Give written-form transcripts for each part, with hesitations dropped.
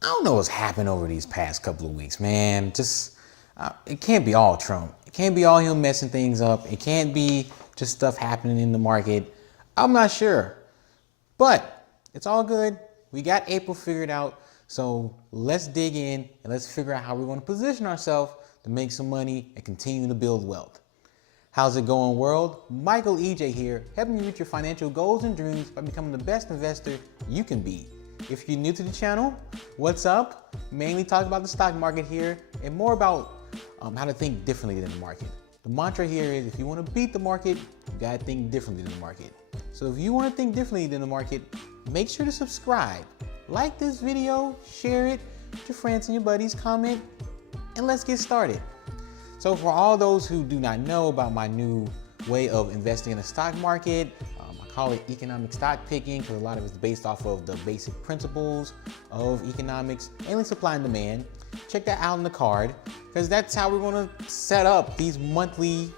I don't know what's happened over these past couple of weeks, man. It can't be all Trump. It can't be all him messing things up. It can't be just stuff happening in the market. I'm not sure. But it's all good. We got April figured out. So let's dig in and let's figure out how we're going to position ourselves to make some money and continue to build wealth. How's it going, world? Michael EJ here, helping you reach your financial goals and dreams by becoming the best investor you can be. If you're new to the channel, what's up? Mainly talk about the stock market here and more about how to think differently than the market. The mantra here is if you want to beat the market, you gotta think differently than the market. So if you want to think differently than the market, make sure to subscribe, like this video, share it with your friends and your buddies, comment, and let's get started. So for all those who do not know about my new way of investing in the stock market, I call it economic stock picking because a lot of it's based off of the basic principles of economics, mainly supply and demand. Check that out in the card because that's how we're going to set up these monthly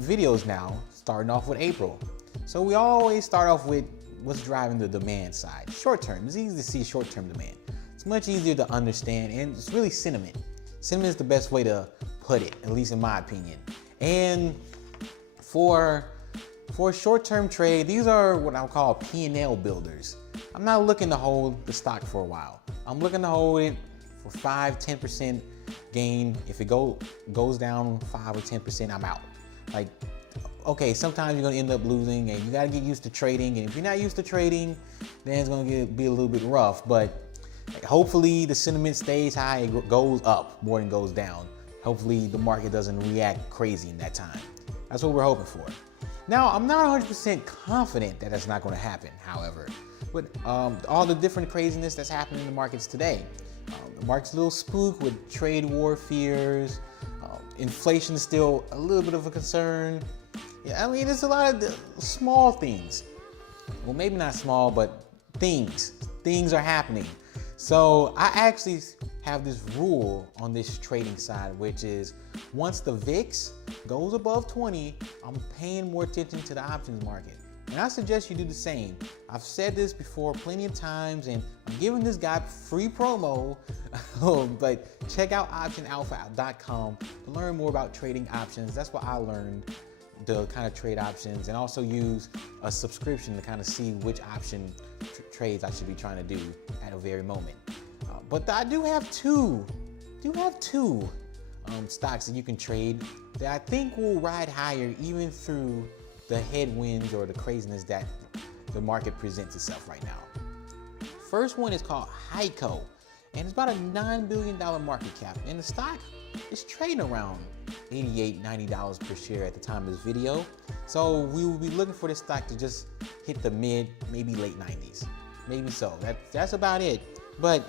videos now, starting off with April. So we always start off with what's driving the demand side. Short term, it's easy to see short-term demand. It's much easier to understand, and it's really sentiment. Sentiment is the best way to put it, at least in my opinion. And for a short-term trade, these are what I'll call P&L builders. I'm not looking to hold the stock for a while. I'm looking to hold it for 5-10% gain. If it goes down 5 or 10%, I'm out. Like, okay, sometimes you're gonna end up losing and you gotta get used to trading. And if you're not used to trading, then it's gonna be a little bit rough. But hopefully the sentiment stays high, it goes up more than goes down. Hopefully the market doesn't react crazy in that time. That's what we're hoping for. Now, I'm not 100% confident that that's not gonna happen, however. But all the different craziness that's happening in the markets today. The market's a little spooked with trade war fears. Inflation is still a little bit of a concern. Yeah, I mean, there's a lot of small things. Well, maybe not small, but things are happening. So I actually have this rule on this trading side, which is once the VIX goes above 20, I'm paying more attention to the options market. And I suggest you do the same. I've said this before plenty of times, and I'm giving this guy free promo, but check out optionalpha.com to learn more about trading options. That's what I learned, to kind of trade options, and also use a subscription to kind of see which option trades I should be trying to do at a very moment. But I do have two stocks that you can trade that I think will ride higher even through the headwinds or the craziness that the market presents itself right now. First one is called Heiko, and it's about a $9 billion market cap, and the stock is trading around $88, $90 per share at the time of this video. So we will be looking for this stock to just hit the mid, maybe late 90s. Maybe so. That's about it. But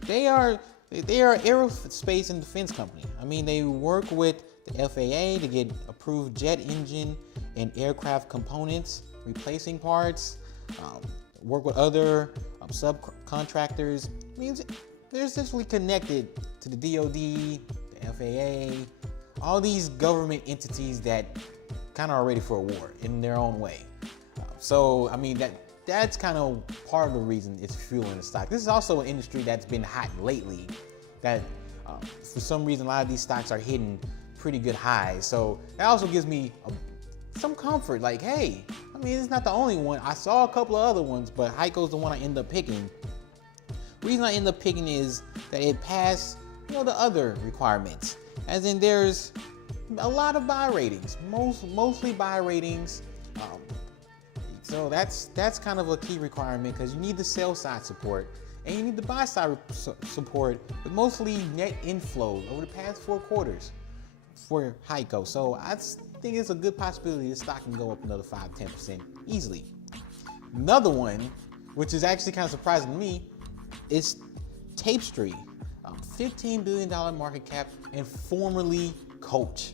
they are aerospace and defense company. I mean, they work with the FAA to get approved jet engine and aircraft components, replacing parts, work with other subcontractors. I mean, they're essentially connected to the DoD, the FAA, all these government entities that kind of are ready for a war in their own way. So, I mean, that's kind of part of the reason it's fueling the stock. This is also an industry that's been hot lately, that for some reason a lot of these stocks are hitting pretty good highs. So that also gives me some comfort, like, hey, I mean, it's not the only one. I saw a couple of other ones, but Heiko's the one I end up picking. The reason I end up picking is that it passed, the other requirements. As in, there's a lot of buy ratings, mostly buy ratings. So that's kind of a key requirement because you need the sell side support and you need the buy side support, but mostly net inflows over the past 4 quarters for Heiko. So I think it's a good possibility this stock can go up another 5-10% easily. Another one, which is actually kind of surprising to me, is Tapestry. $15 billion market cap and formerly Coach.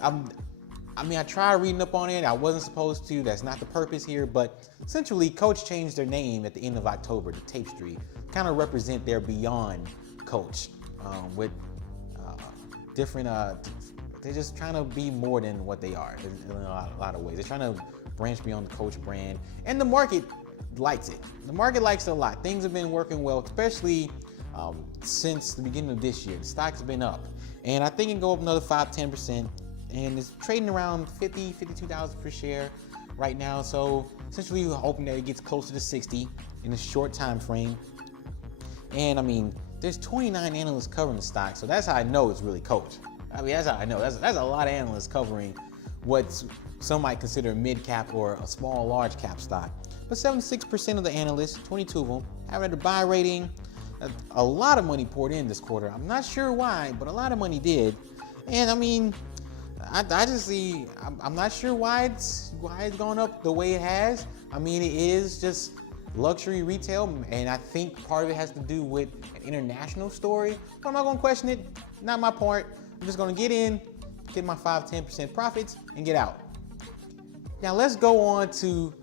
I mean, I tried reading up on it. I wasn't supposed to. That's not the purpose here. But essentially, Coach changed their name at the end of October to Tapestry, kind of represent their beyond Coach with different. They're just trying to be more than what they are in a lot of ways. They're trying to branch beyond the Coach brand, and the market likes it. The market likes it a lot. Things have been working well, especially since the beginning of this year. The stock's been up, and I think it can go up another 5-10%, and it's trading around $52 per share right now. So essentially, we're hoping that it gets closer to 60 in a short time frame. And I mean, there's 29 analysts covering the stock, so that's how I know it's really coached. I mean, that's how I know. That's a lot of analysts covering what some might consider a mid-cap or a small, large-cap stock. But 76% of the analysts, 22 of them, have had a buy rating. A lot of money poured in this quarter. I'm not sure why, but a lot of money did. And I mean, I just see, I'm not sure why it's gone up the way it has. I mean, it is just luxury retail, and I think part of it has to do with an international story. But I'm not gonna question it, not my part. I'm just gonna get in, get my 5-10% profits, and get out. Now let's go on to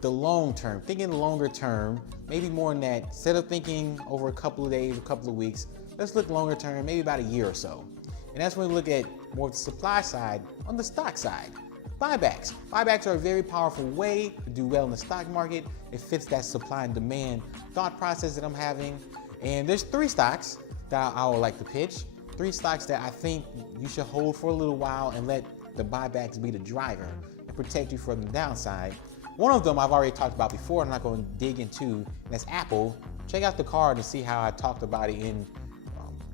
the long term, thinking longer term, maybe more than that. Instead of thinking over a couple of days, a couple of weeks, let's look longer term, maybe about a year or so. And that's when we look at more of the supply side on the stock side. Buybacks. Buybacks are a very powerful way to do well in the stock market. It fits that supply and demand thought process that I'm having. And there's 3 stocks that I would like to pitch. 3 stocks that I think you should hold for a little while and let the buybacks be the driver and protect you from the downside. One of them I've already talked about before, I'm not going to dig into, and that's Apple. Check out the card and see how I talked about it in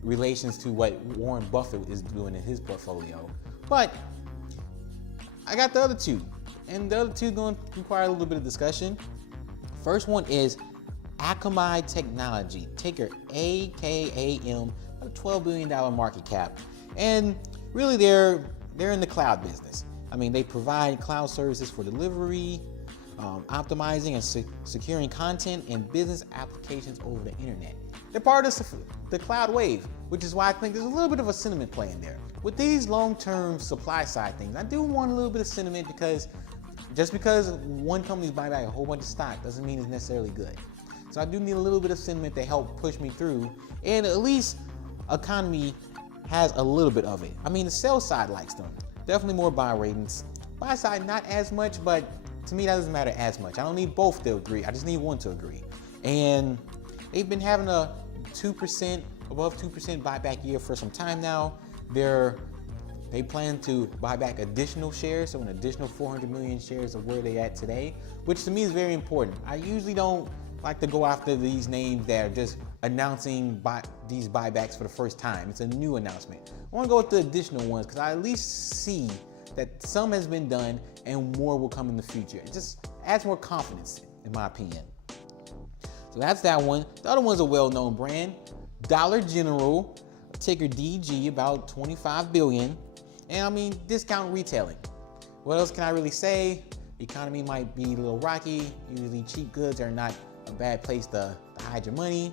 relations to what Warren Buffett is doing in his portfolio. But I got the other 2, and the other 2 going to require a little bit of discussion. First one is Akamai Technology, ticker AKAM, a $12 billion market cap. And really they're in the cloud business. I mean, they provide cloud services for delivery, optimizing and securing content and business applications over the internet. They're part of the cloud wave, which is why I think there's a little bit of a sentiment play in there. With these long-term supply side things, I do want a little bit of sentiment, because just because one company's buying back a whole bunch of stock doesn't mean it's necessarily good. So I do need a little bit of sentiment to help push me through, and at least economy has a little bit of it. I mean, the sell side likes them. Definitely more buy ratings. Buy side, not as much, but to me, that doesn't matter as much. I don't need both to agree. I just need one to agree. And they've been having a 2%, above 2% buyback year for some time now. They plan to buy back additional shares, so an additional 400 million shares of where they at today, which to me is very important. I usually don't like to go after these names that are just announcing these buybacks for the first time. It's a new announcement. I want to go with the additional ones because I at least see that some has been done and more will come in the future. It just adds more confidence, in my opinion. So that's that one. The other one's a well-known brand, Dollar General, ticker DG, about 25 billion. And I mean, discount retailing. What else can I really say? The economy might be a little rocky. Usually cheap goods are not a bad place to hide your money.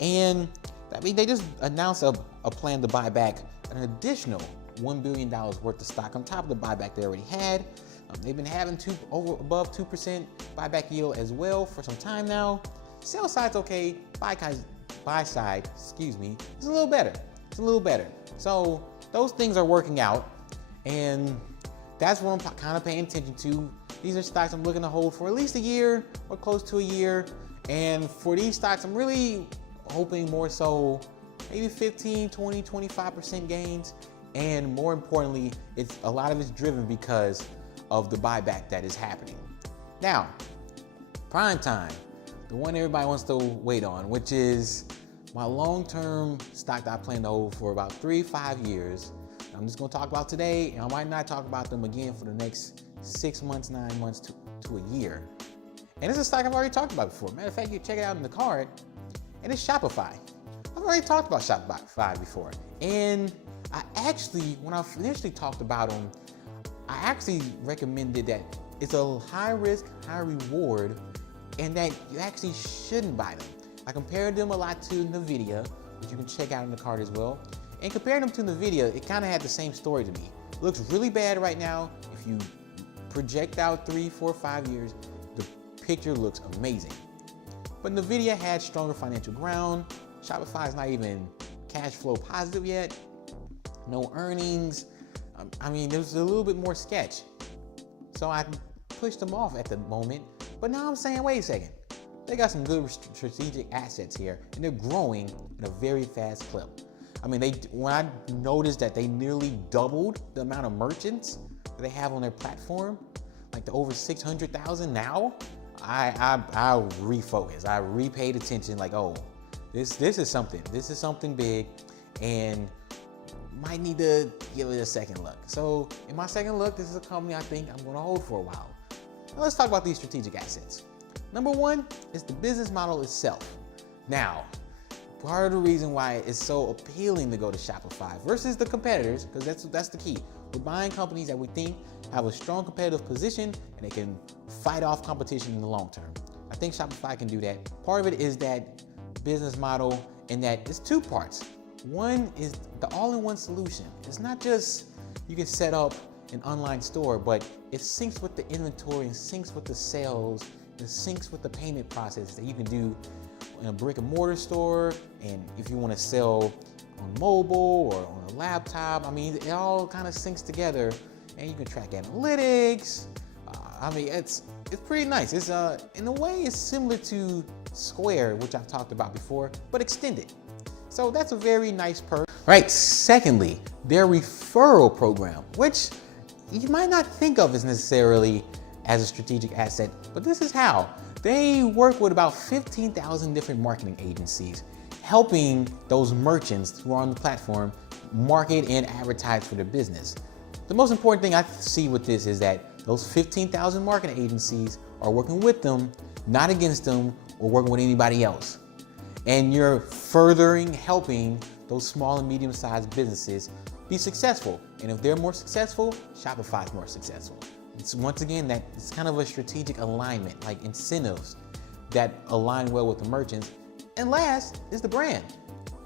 And I mean, they just announced a plan to buy back an additional $1 billion worth of stock on top of the buyback they already had. They've been having above 2% buyback yield as well for some time now. Sell side's okay, buy side, excuse me, it's a little better. It's a little better. So those things are working out, and that's what I'm kind of paying attention to. These are stocks I'm looking to hold for at least a year or close to a year. And for these stocks, I'm really hoping more so maybe 15, 20, 25% gains. And more importantly, a lot of it's driven because of the buyback that is happening. Now, prime time, the one everybody wants to wait on, which is my long-term stock that I plan to hold for about 3-5 years. I'm just gonna talk about today, and I might not talk about them again for the next 6 months, 9 months to a year. And it's a stock I've already talked about before. Matter of fact, you check it out in the card, and it's Shopify. I've already talked about Shopify before. And I actually, when I initially talked about them, I actually recommended that it's a high risk, high reward, and that you actually shouldn't buy them. I compared them a lot to NVIDIA, which you can check out in the card as well. And comparing them to NVIDIA, it kind of had the same story to me. It looks really bad right now. If you project out 3, 4, 5 years, the picture looks amazing. But NVIDIA had stronger financial ground. Shopify is not even cash flow positive yet. No earnings. I mean, there's a little bit more sketch. So I pushed them off at the moment. But now I'm saying, wait a second. they got some good strategic assets here, and they're growing at a very fast clip. I mean, when I noticed that they nearly doubled the amount of merchants that they have on their platform, like to over 600,000 now, I refocused. I repaid attention. Like, oh, this is something big, and might need to give it a second look. So in my second look, this is a company I think I'm going to hold for a while. Now let's talk about these strategic assets. Number one is the business model itself. Now, part of the reason why it's so appealing to go to Shopify versus the competitors, because that's the key. We're buying companies that we think have a strong competitive position and they can fight off competition in the long term. I think Shopify can do that. Part of it is that business model, and that it's two parts. One is the all-in-one solution. It's not just you can set up an online store, but it syncs with the inventory and syncs with the sales, it syncs with the payment process that you can do in a brick and mortar store, and if you want to sell on mobile or on a laptop, I mean, it all kind of syncs together, and you can track analytics. I mean, it's pretty nice. It's in a way, it's similar to Square, which I've talked about before, but extended. So that's a very nice perk. Right. Secondly, their referral program, which you might not think of as necessarily as a strategic asset, but this is how. They work with about 15,000 different marketing agencies, helping those merchants who are on the platform market and advertise for their business. The most important thing I see with this is that those 15,000 marketing agencies are working with them, not against them or working with anybody else. And you're helping those small and medium-sized businesses be successful. And if they're more successful, Shopify is more successful. It's once again that it's kind of a strategic alignment, like incentives that align well with the merchants. And last is the brand.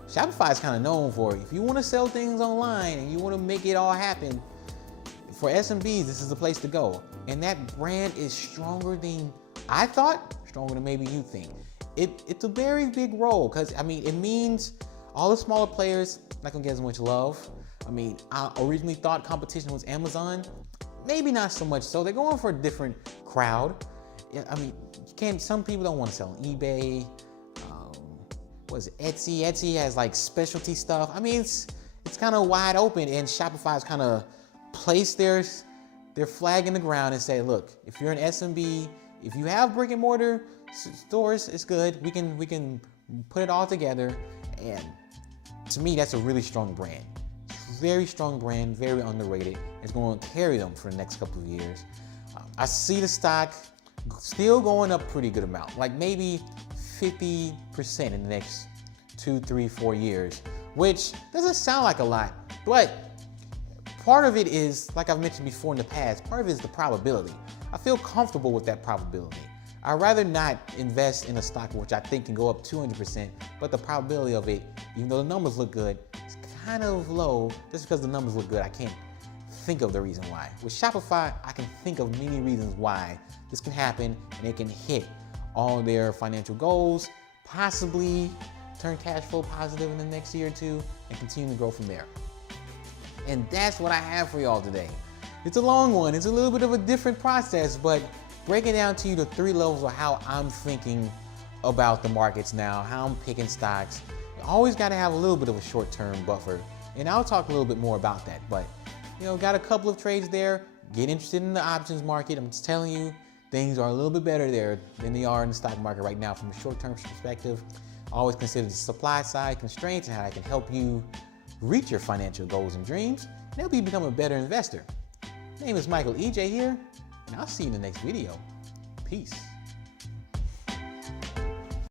Shopify is kind of known for, if you want to sell things online and you want to make it all happen, for SMBs, this is the place to go. And that brand is stronger than I thought, stronger than maybe you think. It's a very big role, because I mean, it means all the smaller players not gonna get as much love. I mean, I originally thought competition was Amazon. Maybe not so much so. They're going for a different crowd. I mean, some people don't want to sell on eBay. What is it, Etsy? Etsy has like specialty stuff. I mean, it's kind of wide open, and Shopify's kind of placed their flag in the ground and say, look, if you're an SMB, if you have brick and mortar stores, it's good. We can put it all together. And to me, that's a really strong brand. Very strong brand, very underrated. It's going to carry them for the next couple of years. I see the stock still going up pretty good amount, like maybe 50% in the next 2, 3, 4 years, which doesn't sound like a lot, but part of it is, like I've mentioned before in the past, part of it is the probability. I feel comfortable with that probability. I'd rather not invest in a stock which I think can go up 200%, but the probability of it, even though the numbers look good, is kind of low. Just because the numbers look good, I can't think of the reason why. With Shopify, I can think of many reasons why this can happen, and they can hit all their financial goals, possibly turn cash flow positive in the next year or two, and continue to grow from there. And that's what I have for y'all today. It's a long one. It's a little bit of a different process, but breaking down to you the 3 levels of how I'm thinking about the markets now, how I'm picking stocks. You always got to have a little bit of a short-term buffer, and I'll talk a little bit more about that. But got a couple of trades there. Get interested in the options market. I'm just telling you, things are a little bit better there than they are in the stock market right now from a short-term perspective. Always consider the supply side constraints and how I can help you reach your financial goals and dreams and help you become a better investor. My name is Michael EJ here, and I'll see you in the next video. Peace.